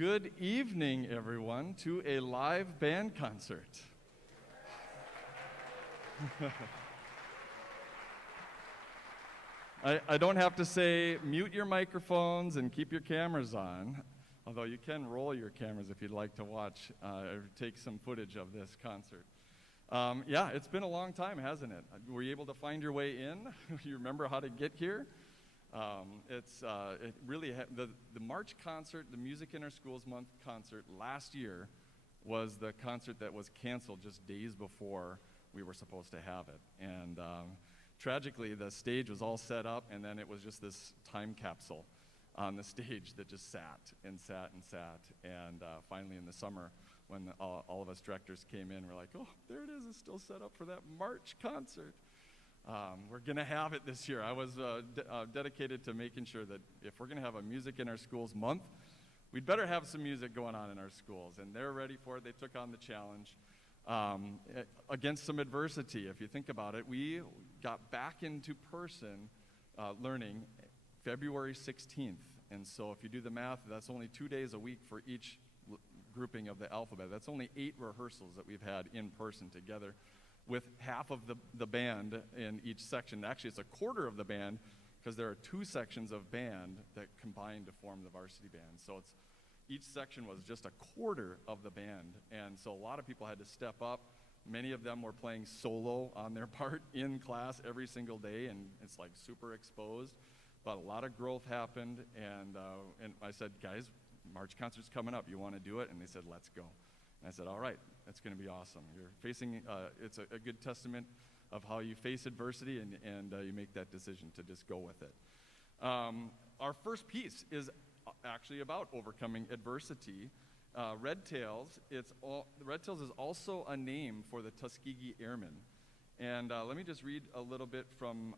Good evening, everyone, to a live band concert. I don't have to say mute your microphones and keep your cameras on, although you can roll your cameras if you'd like to watch or take some footage of this concert. Yeah, it's been a long time, hasn't it? Were you able to find your way in? You remember how to get here? It really the March concert, the Music in Our Schools Month concert last year was the concert that was canceled just days before we were supposed to have it. And tragically, the stage was all set up, and then it was just this time capsule on the stage that just sat and sat and sat. And finally in the summer, when all of us directors came in, we're like, oh, there it is, it's still set up for that March concert. We're going to have it this year. I was dedicated to making sure that if we're going to have a Music in Our Schools month, we'd better have some music going on in our schools. And they're ready for it. They took on the challenge against some adversity. If you think about it, we got back into person learning February 16th. And so if you do the math, that's only 2 days a week for each grouping of the alphabet. That's only 8 rehearsals that we've had in person together, with half of the band in each section. Actually, it's a quarter of the band because there are 2 sections of band that combine to form the varsity band. So each section was just a quarter of the band. And so a lot of people had to step up. Many of them were playing solo on their part in class every single day, and it's like super exposed. But a lot of growth happened, and I said, guys, March concert's coming up. You want to do it? And they said, let's go. And I said, all right, that's going to be awesome. You're facing, it's a good testament of how you face adversity and you make that decision to just go with it. Our first piece is actually about overcoming adversity. Red Tails is also a name for the Tuskegee Airmen. And let me just read a little bit from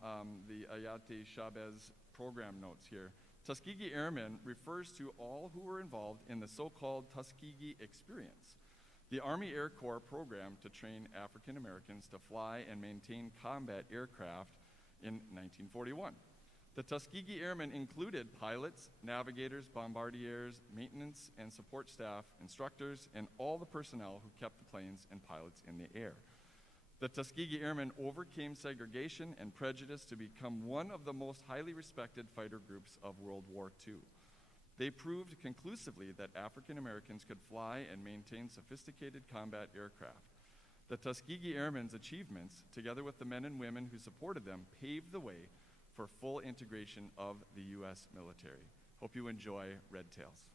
the Ayate Chavez program notes here. Tuskegee Airmen refers to all who were involved in the so-called Tuskegee Experience, the Army Air Corps program to train African Americans to fly and maintain combat aircraft in 1941. The Tuskegee Airmen included pilots, navigators, bombardiers, maintenance and support staff, instructors, and all the personnel who kept the planes and pilots in the air. The Tuskegee Airmen overcame segregation and prejudice to become one of the most highly respected fighter groups of World War II. They proved conclusively that African Americans could fly and maintain sophisticated combat aircraft. The Tuskegee Airmen's achievements, together with the men and women who supported them, paved the way for full integration of the U.S. military. Hope you enjoy Red Tails.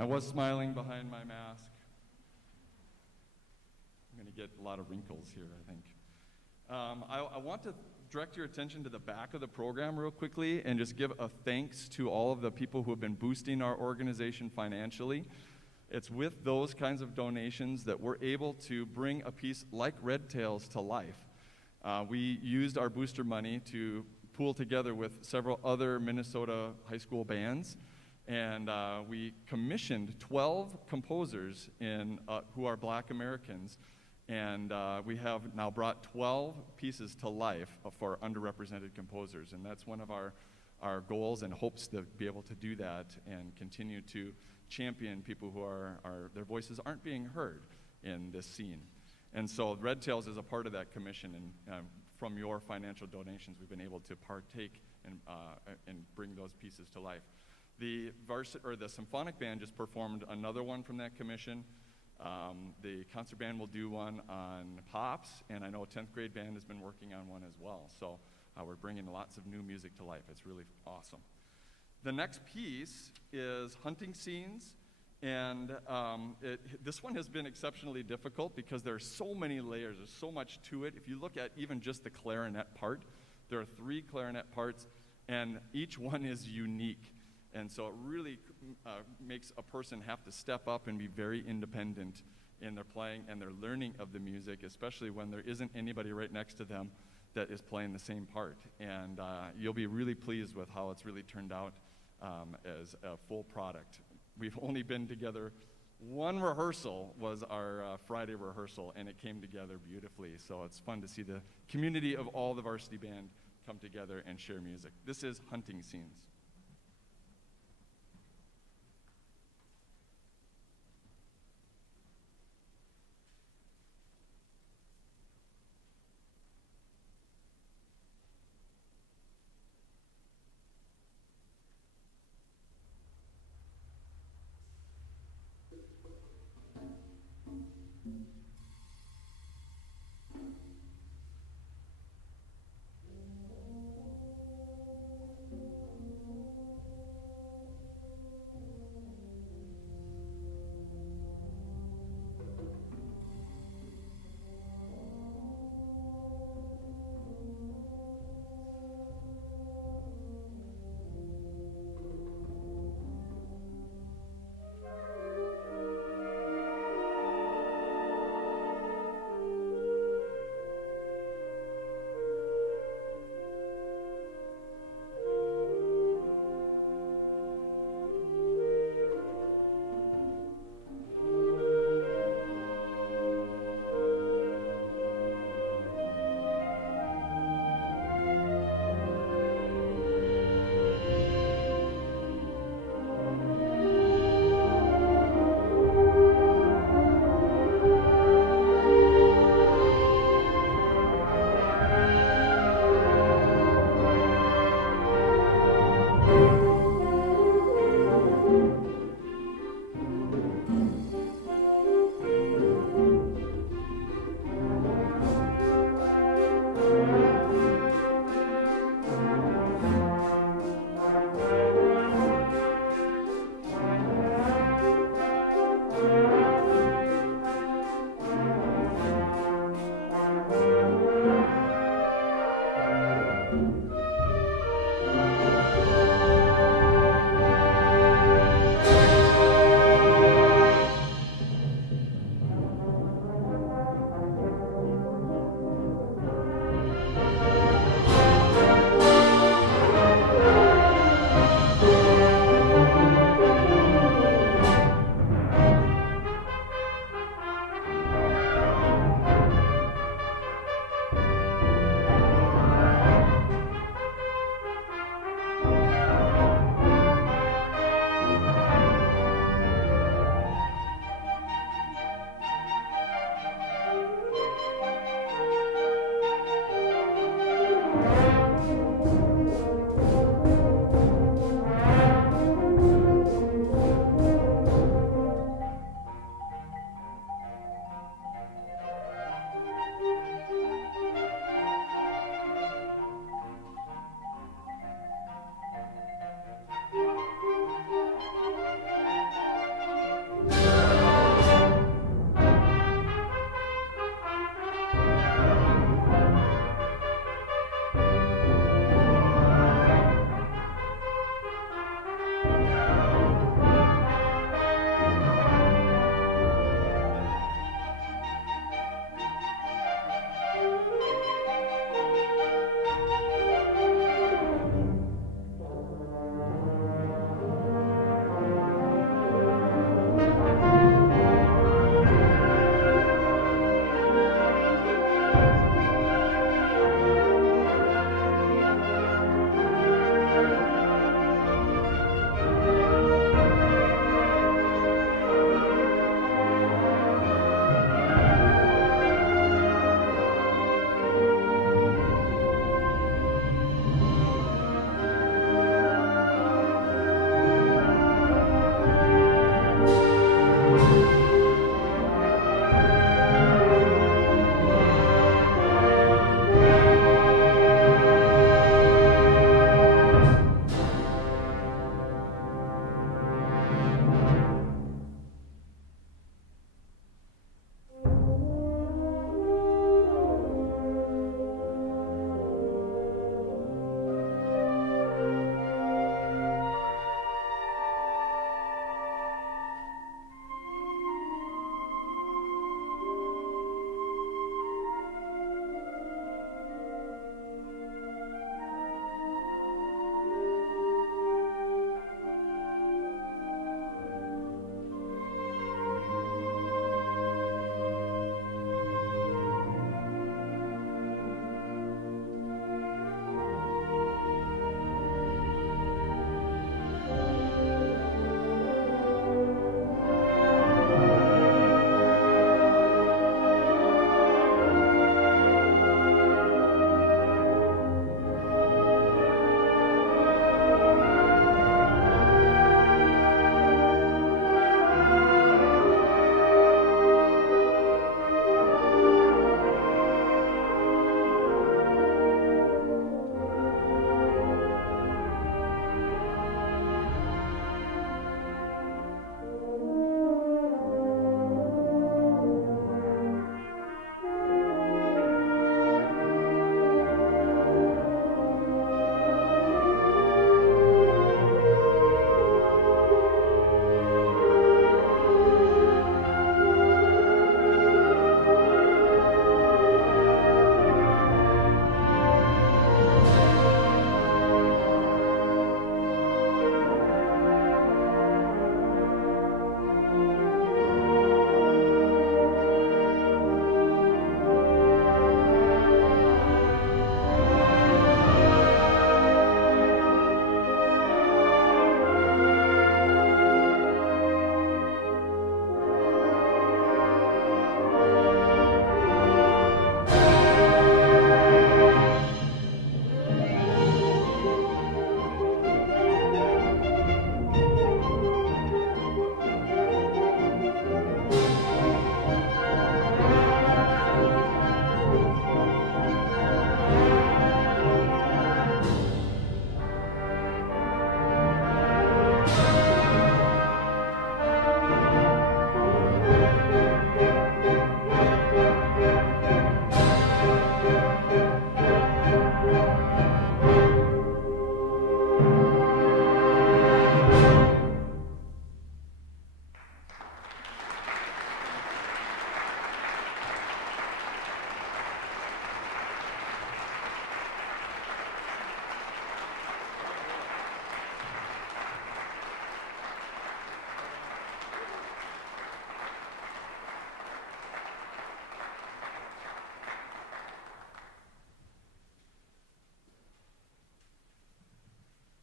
I was smiling behind my mask. I'm going to get a lot of wrinkles here, I think. I want to direct your attention to the back of the program real quickly and just give a thanks to all of the people who have been boosting our organization financially. It's with those kinds of donations that we're able to bring a piece like Red Tails to life. We used our booster money to pool together with several other Minnesota high school bands, and we commissioned 12 composers who are Black Americans, and we have now brought 12 pieces to life for underrepresented composers, and that's one of our goals and hopes to be able to do that and continue to champion people who their voices aren't being heard in this scene. And so Red Tails is a part of that commission, and from your financial donations, we've been able to partake and bring those pieces to life. The symphonic band just performed another one from that commission. The concert band will do one on Pops, and I know a 10th grade band has been working on one as well. So we're bringing lots of new music to life. It's really awesome. The next piece is hunting scenes, and this one has been exceptionally difficult because there are so many layers. There's so much to it. If you look at even just the clarinet part, there are 3 clarinet parts, and each one is unique. And so it really makes a person have to step up and be very independent in their playing and their learning of the music, especially when there isn't anybody right next to them that is playing the same part. And you'll be really pleased with how it's really turned out as a full product. We've only been together. One rehearsal was our Friday rehearsal, and it came together beautifully. So it's fun to see the community of all the varsity band come together and share music. This is Hunting Scenes.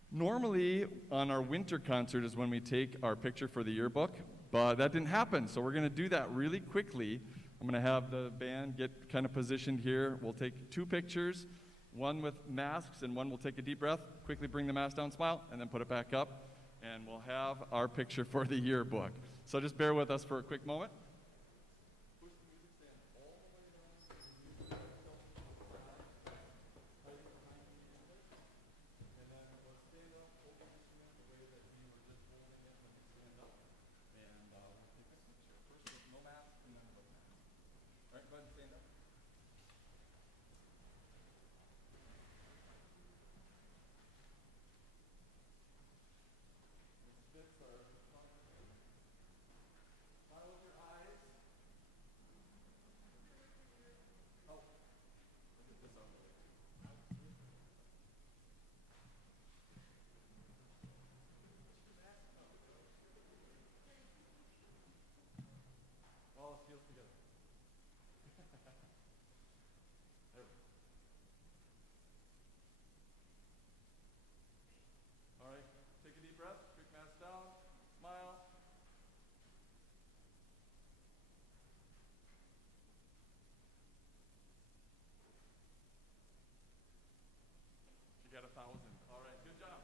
Normally, on our winter concert is when we take our picture for the yearbook, but that didn't happen, so we're going to do that really quickly. I'm going to have the band get kind of positioned here. We'll take 2 pictures, one with masks, and one will take a deep breath, quickly bring the mask down, smile, and then put it back up, and we'll have our picture for the yearbook. So just bear with us for a quick moment. All right, take a deep breath, quick mask down, smile. You got 1,000. All right, good job.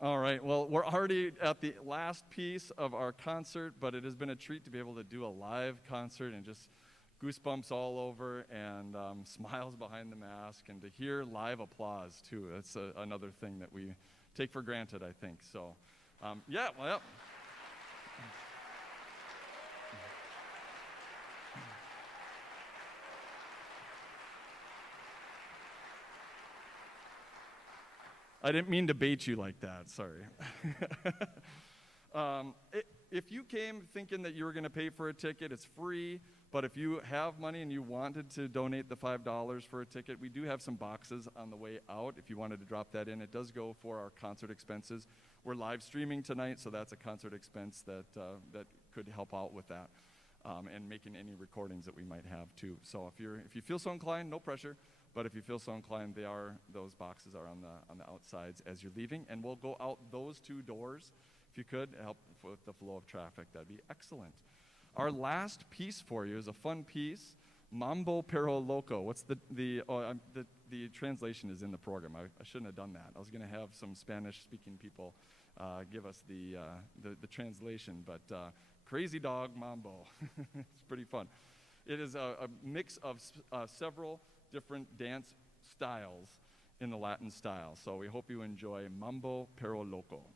All right, well, we're already at the last piece of our concert, but it has been a treat to be able to do a live concert and just goosebumps all over and smiles behind the mask and to hear live applause, too. That's another thing that we take for granted, I think. So, yeah, well, yeah. I didn't mean to bait you like that, sorry. If you came thinking that you were going to pay for a ticket, it's free, but if you have money and you wanted to donate the $5 for a ticket, we do have some boxes on the way out if you wanted to drop that in. It does go for our concert expenses. We're live streaming tonight, so that's a concert expense that could help out with that, and making any recordings that we might have too. So if you feel so inclined, no pressure. But if you feel so inclined, those boxes are on the outsides as you're leaving, and we'll go out those 2 doors. If you could help with the flow of traffic, that'd be excellent. Our last piece for you is a fun piece, Mambo pero Loco. What's the translation is in the program. I shouldn't have done that. I was going to have some Spanish-speaking people give us the translation, but crazy dog mambo. It's pretty fun. It is a mix of several different dance styles in the Latin style. So we hope you enjoy Mambo pero Loco.